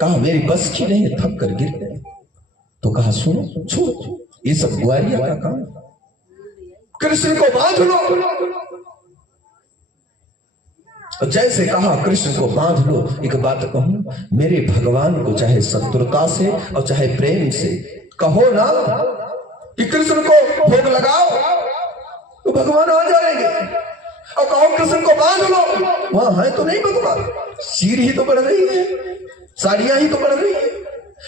कहा मेरी बस की नहीं, थक कर गिर गए। तो कहा सुनो छोड़ो, ये सब ग्वारिया का काम, कृष्ण को बांध लो। जैसे कहा कृष्ण को बांध लो। एक बात कहूं, मेरे भगवान को चाहे शत्रुता से और चाहे प्रेम से कहो ना कि कृष्ण को भोग लगाओ, तो भगवान आ जाएंगे। और कहो कृष्ण को बांध लो, वहां है तो नहीं भगवान, सिर ही तो बढ़ रही है, साड़ियां ही तो बढ़ रही है।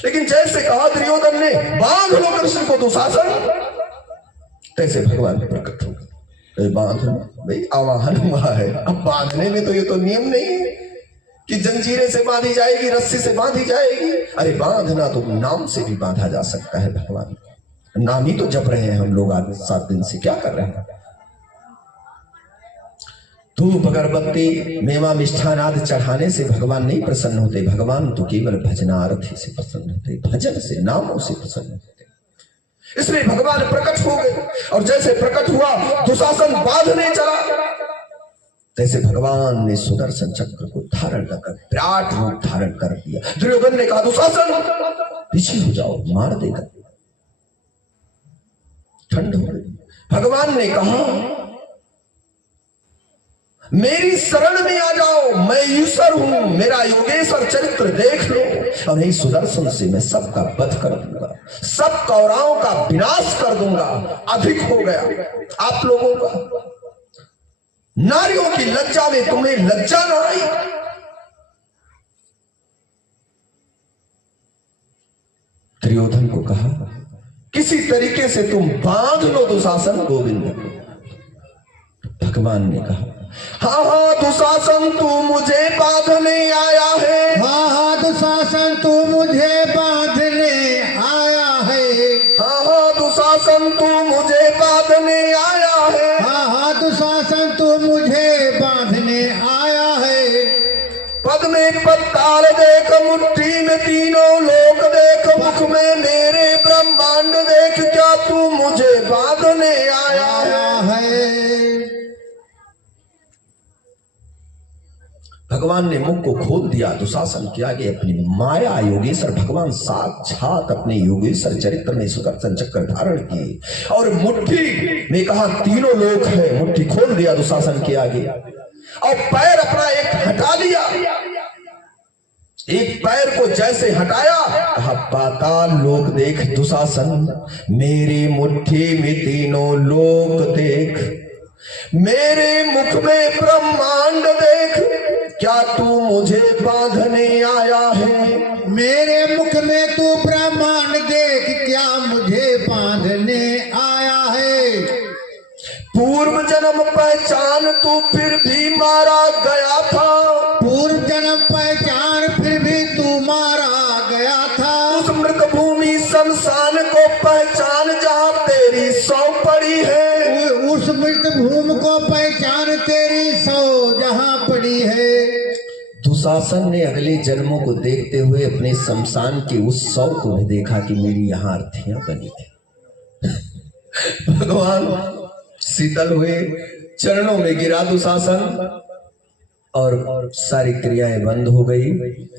लेकिन जैसे कहा दुर्योधन ने बांध लो कृष्ण को दुशासन, तैसे भगवान प्रकट हो गए। बांध भाई, आवाहन हुआ है। अब बांधने में तो ये तो नियम नहीं है कि जंजीरें से बांधी जाएगी, रस्सी से बांधी जाएगी। अरे बांधना तो नाम से भी बांधा जा सकता है। भगवान नाम ही तो जप रहे हैं हम लोग आज 7 दिन से, क्या कर रहे हैं? धूप अगरबत्ती मेवा मिष्ठान आदि चढ़ाने से भगवान नहीं प्रसन्न होते। भगवान तो केवल भजनारथी से प्रसन्न होते, भजन से, नामों से प्रसन्न होते। इसलिए भगवान प्रकट हो गए। और जैसे प्रकट हुआ, दुशासन बांधने चला, तैसे भगवान ने सुदर्शन चक्र को धारण कर विराट रूप धारण कर दिया। दुर्योधन ने कहा दुशासन पीछे हो जाओ, मार देगा। ठंड हो गई। भगवान ने कहा मेरी शरण में आ जाओ, मैं ईश्वर हूं, मेरा योगेश्वर चरित्र देख लो। और यही सुदर्शन से मैं सबका वध कर दूंगा, सब कौरवों का विनाश कर दूंगा। अधिक हो गया आप लोगों का, नारियों की लज्जा में तुम्हें लज्जा न आई। दुर्योधन को कहा किसी तरीके से तुम बांध लो दुशासन गोविंद। भगवान ने कहा हाँ हाँ दुशासन तू मुझे बांधने आया है, हाँ हाँ दुशासन तू मुझे बांधने आया है, हाँ हाँ दुशासन तू मुझे बांधने आया है, हाँ हाँ दुशासन तू मुझे बांधने आया है। पद में पत्ताल देख, मुट्ठी में तीनों लोक देख, मुख में मेरे ब्रह्मांड देख, क्या तू मुझे बांधने आया है? भगवान ने मुख को खोल दिया, दुशासन के आगे अपनी माया योगेश्वर भगवान साक्षात अपने योगेश्वर चरित्र में सुदर्शन चक्र धारण किए और मुट्ठी में कहा तीनों लोक है, मुट्ठी खोल दिया दुशासन के आगे और पैर अपना एक हटा लिया। एक पैर को जैसे हटाया, कहा पाताल लोक देख दुशासन, मेरी मुट्ठी में तीनों लोक देख, मेरे मुख में ब्रह्मांड देख, क्या तू मुझे बांधने आया है? मेरे मुख में तू ब्रह्मांड देख, क्या मुझे बांधने आया है? पूर्व जन्म पहचान तू फिर भी मारा गया था, पूर्व जन्म पहचान फिर भी तू मारा गया था। उस मृत भूमि शमशान को पहचान जहाँ तेरी सौ पड़ी है, उस मृत भूमि को पहचान तेरी सौ जहाँ पड़ी है। दुशासन ने अगले जन्मों को देखते हुए अपने शमशान की उस सौ को भी देखा कि मेरी यहाँ अर्थियां बनी थी। भगवान शीतल हुए, चरणों में गिरा दुशासन और सारी क्रियाएं बंद हो गई।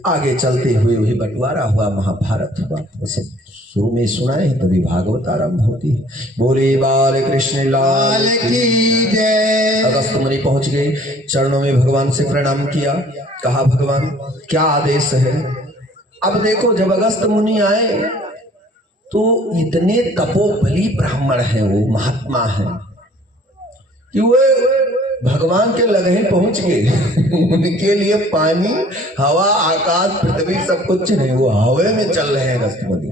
आगे चलते हुए वही बंटवारा हुआ, महाभारत हुआ। वैसे शुरू में सुनाए तभी भागवत आरंभ होती है। बोले बाल कृष्ण लाल की जय। अगस्त मुनि पहुंच गए, चरणों में भगवान से प्रणाम किया, कहा भगवान क्या आदेश है? अब देखो जब अगस्त मुनि आए तो इतने तपोबली ब्राह्मण हैं, वो महात्मा हैं कि वे भगवान के लगहे पहुंच गए। उनके लिए पानी, हवा, आकाश, पृथ्वी सब कुछ नहीं, वो हवा में चल रहे हैं अगस्त मुनि।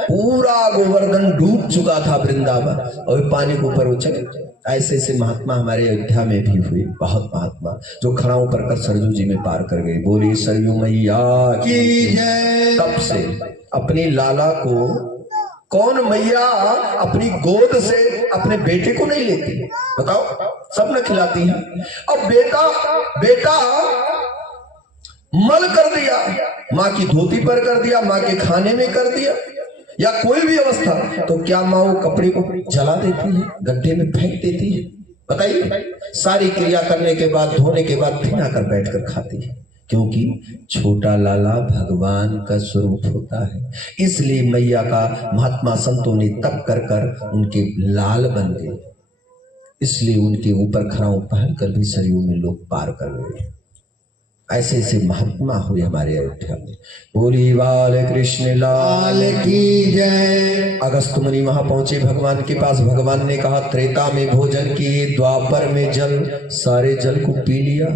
पूरा गोवर्धन डूब चुका था वृंदावन और पानी के ऊपर उछले। ऐसे ऐसे महात्मा हमारे अयोध्या में भी हुए, बहुत महात्मा जो खड़ाओं पर कर सरजू जी में पार कर गए। बोली सरयू मैया की जय। तब से अपनी लाला को कौन मैया अपनी गोद से अपने बेटे को नहीं लेती? बताओ, सब न खिलाती है। अब बेटा मल कर दिया, माँ की धोती पर कर दिया, माँ के खाने में कर दिया, या कोई भी अवस्था, तो क्या माँ वो कपड़े को जला देती है, गड्ढे में फेंक देती है? बताइए। सारी क्रिया करने के बाद, धोने के बाद फिर आकर बैठकर खाती है। क्योंकि छोटा लाला भगवान का स्वरूप होता है। इसलिए मैया का महात्मा संतों ने तप कर कर उनके लाल बन गए, इसलिए उनके ऊपर खड़ाऊ पहन कर भी सरयू में लोग पार कर गए। ऐसे ऐसे महात्मा हुए हमारे अयोध्या में। बोली बाल कृष्ण लाल की जय। अगस्त मुनि वहां पहुंचे भगवान के पास। भगवान ने कहा त्रेता में भोजन किए, द्वापर में जल, सारे जल को पी लिया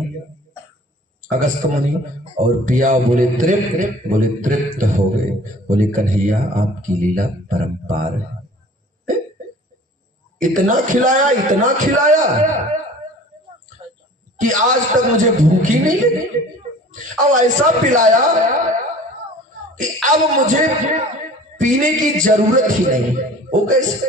अगस्त मुनि और पिया। बोले तृप्त, बोले तृप्त हो गए। बोले कन्हैया आपकी लीला परंपार है। इतना खिलाया कि आज तक मुझे भूख ही नहीं लगी। अब ऐसा पिलाया कि अब मुझे पीने की जरूरत ही नहीं। वो कैसे?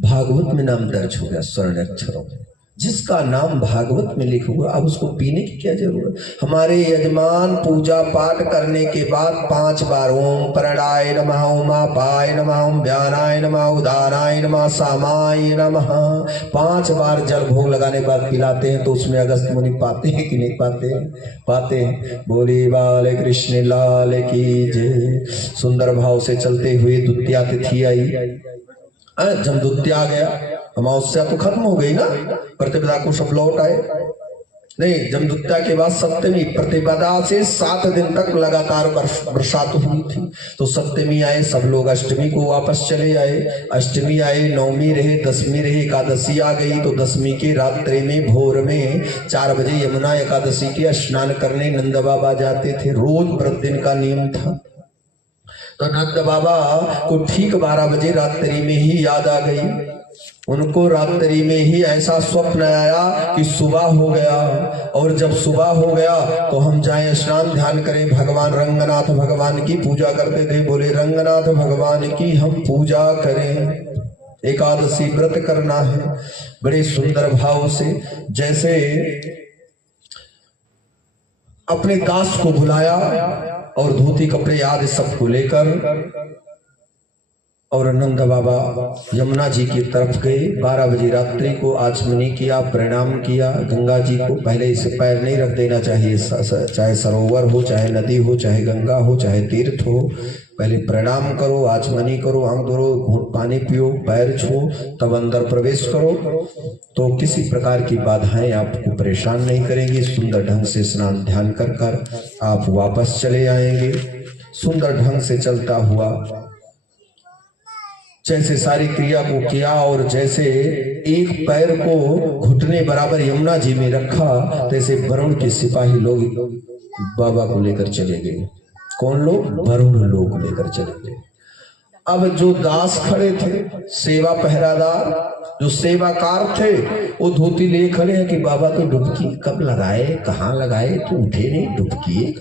भागवत में नाम दर्ज हो गया स्वर्ण अक्षरों में। जिसका नाम भागवत में लिखा हुआ, अब उसको पीने की क्या जरूरत? हमारे यजमान पूजा पाठ करने के बाद 5 बार ओम प्रणाय नमः, उमापाय नमः, ओम व्यानाय नमः, उदानाय नमः, सामाय नमः 5 बार जल भोग लगाने बाद पिलाते हैं। तो उसमें अगस्त मुनि पाते हैं कि नहीं पाते? पाते हैं। बोले बाल कृष्ण लाल की जय। सुंदर भाव से चलते हुए द्वितीया तिथि आई। जब द्वितीया आ गया, अमावस्या तो खत्म हो गई ना, प्रतिपदा को सब लौट आए। नहीं, जब द्वितीया के बाद सप्तमी, प्रतिपदा से 7 दिन तक लगातार बरसात हुई थी। तो सप्तमी आए, सब लोग अष्टमी को वापस चले आए। अष्टमी आए, नवमी रहे, दसवीं रहे, एकादशी आ गई। तो दसवीं के रात्रि में भोर में 4 बजे यमुना एकादशी के स्नान करने नंद बाबा जाते थे। रोज प्रतिदिन का नियम था। तो नंद बाबा को ठीक 12 बजे रात्रि में ही याद आ गई। उनको रात्रि में ही ऐसा स्वप्न आया कि सुबह हो गया, और जब सुबह हो गया तो हम जाएं स्नान ध्यान करें। भगवान रंगनाथ भगवान की पूजा करते थे। बोले रंगनाथ भगवान की हम पूजा करें, एकादशी व्रत करना है। बड़े सुंदर भाव से जैसे अपने दास को बुलाया और धोती कपड़े आदि सबको लेकर और नंद बाबा यमुना जी की तरफ गए। 12 बजे रात्रि को आचमनी किया, प्रणाम किया गंगा जी को। पहले इसे पैर नहीं रख देना चाहिए, चाहे सरोवर हो, चाहे नदी हो, चाहे गंगा हो, चाहे तीर्थ हो। पहले प्रणाम करो, आचमनी करो, आंख धो, घूंट पानी पियो, पैर छुओ, तब अंदर प्रवेश करो। तो किसी प्रकार की बाधाएं आपको परेशान नहीं करेंगी। सुंदर ढंग से स्नान ध्यान कर आप वापस चले आएंगे। सुंदर ढंग से चलता हुआ जैसे सारी क्रिया को किया और जैसे एक पैर को घुटने बराबर यमुना जी में रखा, तैसे वरुण के सिपाही लोग बाबा को लेकर चले गए। कौन लोग? वरुण लोग लेकर चले गए। अब जो दास खड़े थे, सेवा पहरादार, जो सेवाकार थे, वो धोती लिए खड़े हैं कि बाबा तो डुबकी कब लगाए, कहाँ लगाए, तो उठे नहीं, डुबकी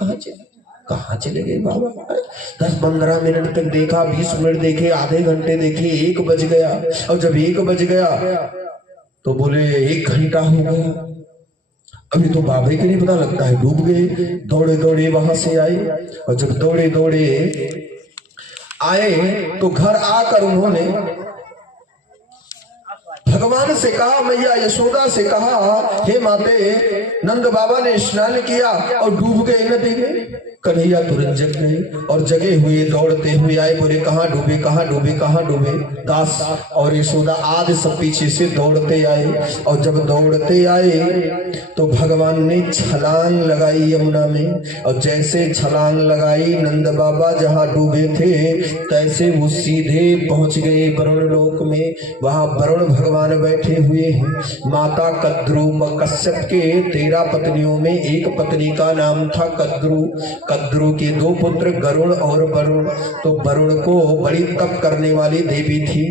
कहाँ चले गए बाबा? 10-15 मिनट तक देखा, 20 मिनट देखे, आधे घंटे देखे, 1 बज गया। और जब 1 बज गया तो बोले 1 घंटा हो गया, अभी तो बाबा के नहीं पता लगता है, डूब गए। दौड़े दौड़े वहां से आए, और जब दौड़े दौड़े आए तो घर आकर उन्होंने भगवान से कहा, मैया यशोदा से कहा, हे माते, नंद बाबा ने स्नान किया और डूब गए नदी में। कन्हैया तुरंत जग गए और जगे हुए दौड़ते हुए आए। बोले कहाँ डूबे, कहाँ डूबे, कहाँ डूबे? दास और यशोदा आदि सब पीछे से दौड़ते आए। और जब दौड़ते आए तो भगवान ने छलांग लगाई यमुना में, और जैसे छलांग लगाई, नंद बाबा जहाँ डूबे थे तैसे वो सीधे पहुंच गए वरुण लोक में। वहां वरुण भगवान बैठे हुए हैं। माता कद्रू, कश्यप के 13 पत्नियों में एक पत्नी का नाम था कद्रू। कद्रू के 2 पुत्र गरुण और वरुण। तो वरुण को बड़ी तप करने वाली देवी थी।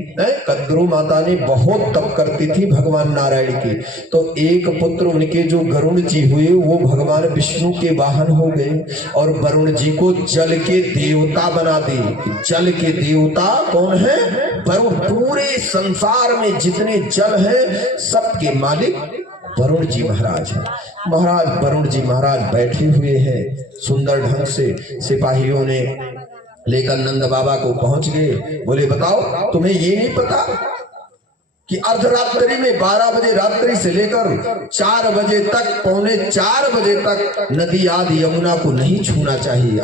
कद्रू माता ने बहुत तप करती थी भगवान नारायण की। तो एक पुत्र उनके जो गरुण जी हुए वो भगवान विष्णु के वाहन हो गए, और वरुण जी को जल के देवता बना दिए। जल के देवता कौन है? वरुण। पूरे संसार में जितने जल हैं सबके मालिक वरुण जी महाराज है। महाराज वरुण जी महाराज बैठे हुए हैं। सुंदर ढंग से सिपाहियों ने लेकर नंद बाबा को पहुंच गए। बोले बताओ, तुम्हें ये नहीं पता कि अर्धरात्रि में 12 बजे रात्रि से लेकर 4 बजे तक, 3:45 बजे तक नदी आदि यमुना को नहीं छूना चाहिए।